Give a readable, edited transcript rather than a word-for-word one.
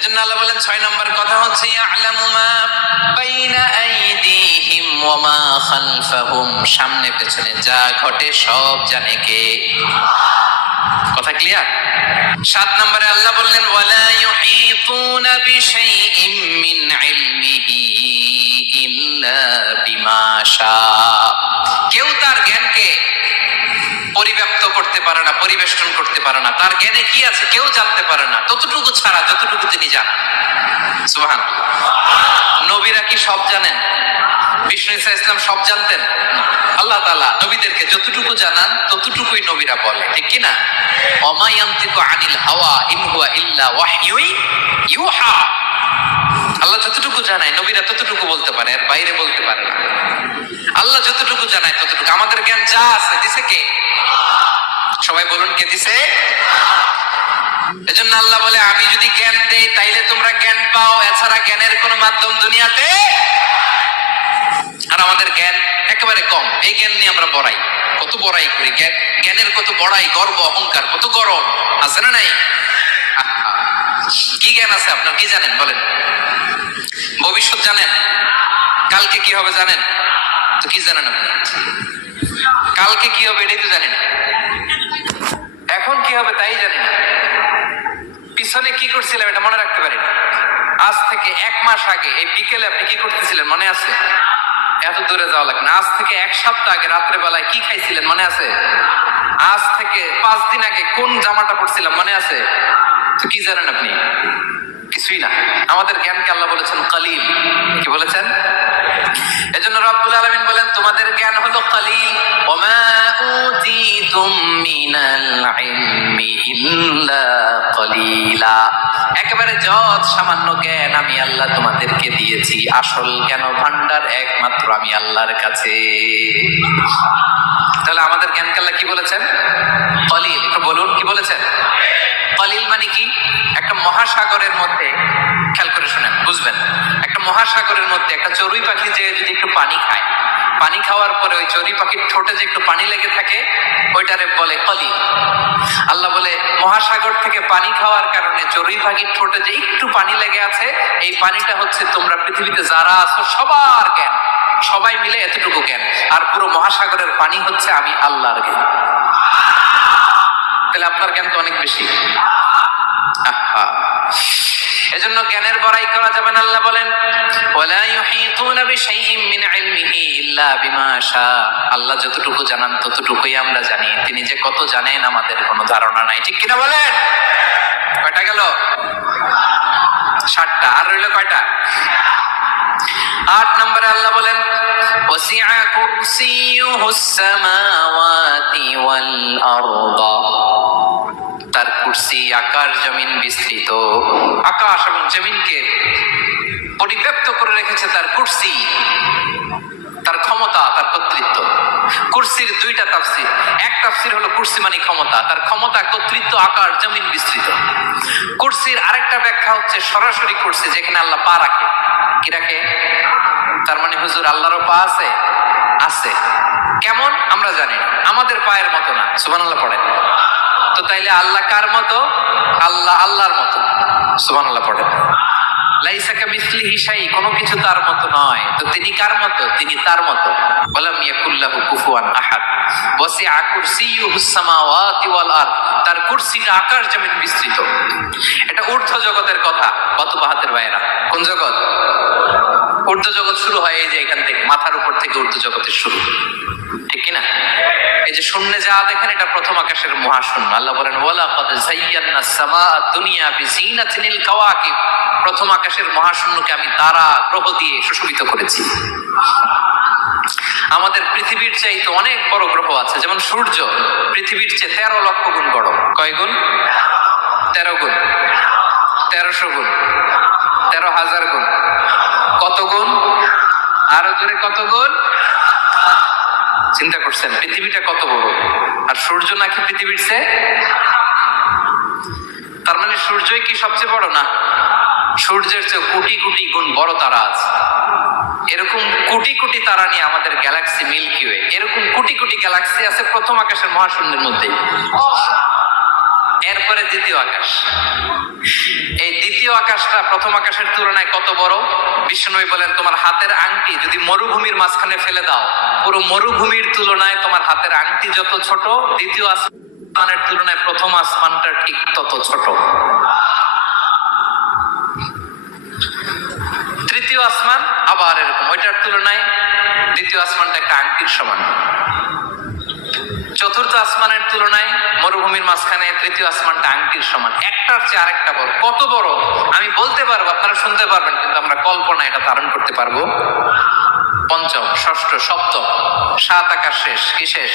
এজন্য আল্লাহ বলেন 6 নম্বর কথা হচ্ছে ইয়ালামু মা বাইনা আইদিহিম ওয়া মা খালফাহুম, সামনে পেছনে যা ঘটে সব জানে কে? কথা ক্লিয়ার? 7 নম্বরে আল্লাহ বললেন ওয়ালা ইউহিতুনা বিশাইইম মিন ইলমিহি ইল্লা বিমা শা, কেউ তার জ্ঞানকে পরিব্যাপ্ত করতে পারে না, পরিবেষ্টন করতে পারে না। তার জ্ঞানে কি আছে কেউ জানতে পারে না, ততটুকু ছাড়া যতটুকু তিনি জানেন। সুবহানাল্লাহ। নবীরা কি সব জানেন? বিষ্ণু ঈসা ইসলাম সব জানতেন? আল্লাহ তাআলা নবীদেরকে যতটুকু জানান ততটুকুই নবীরা বলে, ঠিক কি না? ওমা ইয়ানতিকু আনিল হাওয়া ইন হুয়া ইল্লা ওয়াহয়ুন ইউহা। আল্লাহ যতটুকু জানায় নবীরা ততটুকু বলতে পারে, এর বাইরে বলতে পারে না। আল্লাহ যতটুকু জানায় ততটুকু। আমাদের জ্ঞান যা আছে দিছে কে? সবাই বলুন, কে দিছে? এজন্য আল্লাহ বলে আমি যদি জ্ঞান দেই তাইলে তোমরা জ্ঞান পাও, এছাড়া জ্ঞানের কোন মাধ্যম দুনিয়াতে। আর আমাদের জ্ঞান একেবারে কম, এই জ্ঞান নিয়ে আমরা বড়াই, কত বড়াই করি, জ্ঞানের কত বড়াই, গর্ব অহংকার, কত গরম আছে না নাই? কি জ্ঞান আছে আপনার? কি জানেন বলেন? ভবিষ্যৎ জানেন? কালকে কি হবে জানেন? তো কি জানেন আপনি? কালকে কি হবে এটাই তো জানেন, এখন কি হবে তাই জানি না, পিছনে কি করছিলাম এটা মনে রাখতে পারি না। আজ থেকে 1 মাস আগে এই বিকেলে আপনি কি করতেছিলেন মনে আছে? এত দূরে যাওয়া লাগে না। আজ থেকে 1 সপ্তাহ আগে রাত্রে বেলায় কি খাইছিলেন মনে আছে? আজ থেকে 5 দিন আগে কোন জামাটা পরছিলাম মনে আছে? তো কি জানেন আপনি? কিছুই না। আমাদের জ্ঞানকে আল্লাহ বলেছেন কালিল। কি বলেছেন? এজন্য রব্বুল আলামিন বলেন তোমাদের জ্ঞান হলো কালিল। ওমা উতিতুম মিনাল ইলমি ইল্লা কালিলা, একেবারে যত সামান্য জ্ঞান আমি আল্লাহ তোমাদেরকে দিয়েছি, আসল জ্ঞান ভান্ডার একমাত্র আমি আল্লাহর কাছে। তাহলে আমাদের জ্ঞানকে আল্লাহ কি বলেছেন? কালিল। একটু বলুন কি বলেছেন? কালিল মানে কি? একটা মহাসাগরের মধ্যে, খেয়াল করে শুনেন বুঝবেন, একটা মহাসাগরের মধ্যে একটা চড়ুই পাখি যে যদি একটু পানি খায়, পানি খাওয়ার পরে ওই চড়ুই পাখির ঠোঁটে যে একটু পানি লেগে থাকে ওইটারে বলে কালিল। আল্লাহ বলে মহাসাগর থেকে পানি খাওয়ার কারণে চড়ুই পাখির ঠোঁটে যে একটু পানি লেগে আছে, এই পানিটা হচ্ছে তোমরা পৃথিবীতে যারা আছো সবার জ্ঞান, সবাই মিলে এতটুকু জ্ঞান, আর পুরো মহাসাগরের পানি হচ্ছে আমি আল্লাহর জ্ঞান। তাহলে আপনার জ্ঞান তো অনেক বেশি। এজন্য জ্ঞানের বড়াই করা যাবে না। আল্লাহ বলেন ওয়ালা ইউহিতুনা বিশাইইম মিন ইলমিহি ইল্লা বিমা শা, আল্লাহ যতটুকু জানান ততটুকুই আমরা জানি, তিনি যে কত জানেন আমাদের কোনো ধারণা নাই, ঠিক কিনা বলেন? কয়টা গেল? 7টা। আর রইল কয়টা? 8 নম্বরে আল্লাহ বলেন ওয়াসিআ কুরসিয়ুহুস সামাওয়াতি ওয়াল আরদা, তার কুরসি আকাশ জমিন বিস্তৃত, আকাশ এবং জমিনকে পরিব্যাপ্ত করে রেখেছে তার কুরসি, তার ক্ষমতা, তার কর্তৃত্ব। কুরসির 2টা তাফসীর। এক তাফসীর হলো কুরসি মানে ক্ষমতা, তার ক্ষমতা, কর্তৃত্ব, আকাশ জমিন বিস্তৃত। কুরসির আরেকটা ব্যাখ্যা হচ্ছে সরাসরি কুরসি, যেখানে আল্লাহ পা রাখে। কি রাখে? তার মানে হুজুর আল্লাহরও পা আছে? আছে। কেমন আমরা জানি না, আমাদের পায়ের মতো না। সুবহানাল্লাহ পড়েন। তো তাইলে আল্লাহ কার মতো? আল্লাহ আল্লাহর মতো। সুবহানাল্লাহ পড়েন। লাইসা কামিসলিহি শাই, কোনো কিছু তার মতো নয়। তো তিনি কার মতো? তিনি তার মতো। ওয়ালাম ইয়াকুল্লাহু কুফুয়ান আহাদ। ওয়াসিআ কুরসিয়ুহুস সামাওয়াতি ওয়াল আরদ, তার কুরসিটা আকাশ জমিন বিস্তৃত। এটা ঊর্ধ্ব জগতের কথা। কত বাহাতের ভাইয়েরা, কোন জগৎ? ঊর্ধ্ব জগৎ শুরু হয় এই যে এখান থেকে, মাথার উপর থেকে ঊর্ধ্ব জগতের শুরু, ঠিক কিনা? এই যে শূন্যে যা দেখেন এটা প্রথম আকাশের মহাশূন্য। আল্লাহ বলেন ওয়ালাকাদ যায়্যানাস সামাআ দুনিয়া বিজিনাতিল কাওয়াকিব, প্রথম আকাশের মহাশূন্যকে আমি তারা গ্রহ দিয়ে সুশোভিত করেছি। আমাদের পৃথিবীর চাইতে অনেক বড় গ্রহ আছে, যেমন সূর্য পৃথিবীর চেয়ে 13 লক্ষ গুণ বড়। কয় গুণ? 13 গুণ, 1300 গুণ, 13,000 গুণ। কত গুণ? আরো জোরে কত গুণ? চিন্তা করছেন পৃথিবীটা কত বড়, আর সূর্য নাকি পৃথিবীর চেয়ে? তার মানে সূর্যই কি সবচেয়ে বড়? না, সূর্যের চেয়ে কোটি কোটি গুণ বড় তারা আছে। এরকম কোটি কোটি তারা নিয়ে আমাদের গ্যালাক্সি মিল্কি ওয়ে, এরকম কোটি কোটি গ্যালাক্সি আছে প্রথম আকাশের মহাশূন্যের মধ্যে। এরপরে দ্বিতীয় আকাশ। এই দ্বিতীয় আকাশটা প্রথম আকাশের তুলনায় কত বড়? বিশ্বনবী বলেন, তোমার হাতের আংটি যদি মরুভূমির মাঝখানে ফেলে দাও, পুরো মরুভূমির তুলনায় তোমার হাতের আংটি যত ছোট, দ্বিতীয় আসমানের তুলনায় প্রথম আসমানটা ঠিক তত ছোট। তৃতীয় আসমান আবার এরকম, ওইটার তুলনায় দ্বিতীয় আসমানটা একটা আংটির সমান। চতুর্থ আসমানের তুলনায় মরুভূমির মাঝখানে তৃতীয় আসমানটা আংটির সমান। একটার চেয়ে আরেকটা বড়। কত বড় আমি বলতে পারবো, আপনারা শুনতে পারবেন, কিন্তু আমরা কল্পনা এটা ধারণ করতে পারবো? পঞ্চম, ষষ্ঠ, সপ্তম, সাত আকাশ শেষ, কি শেষ?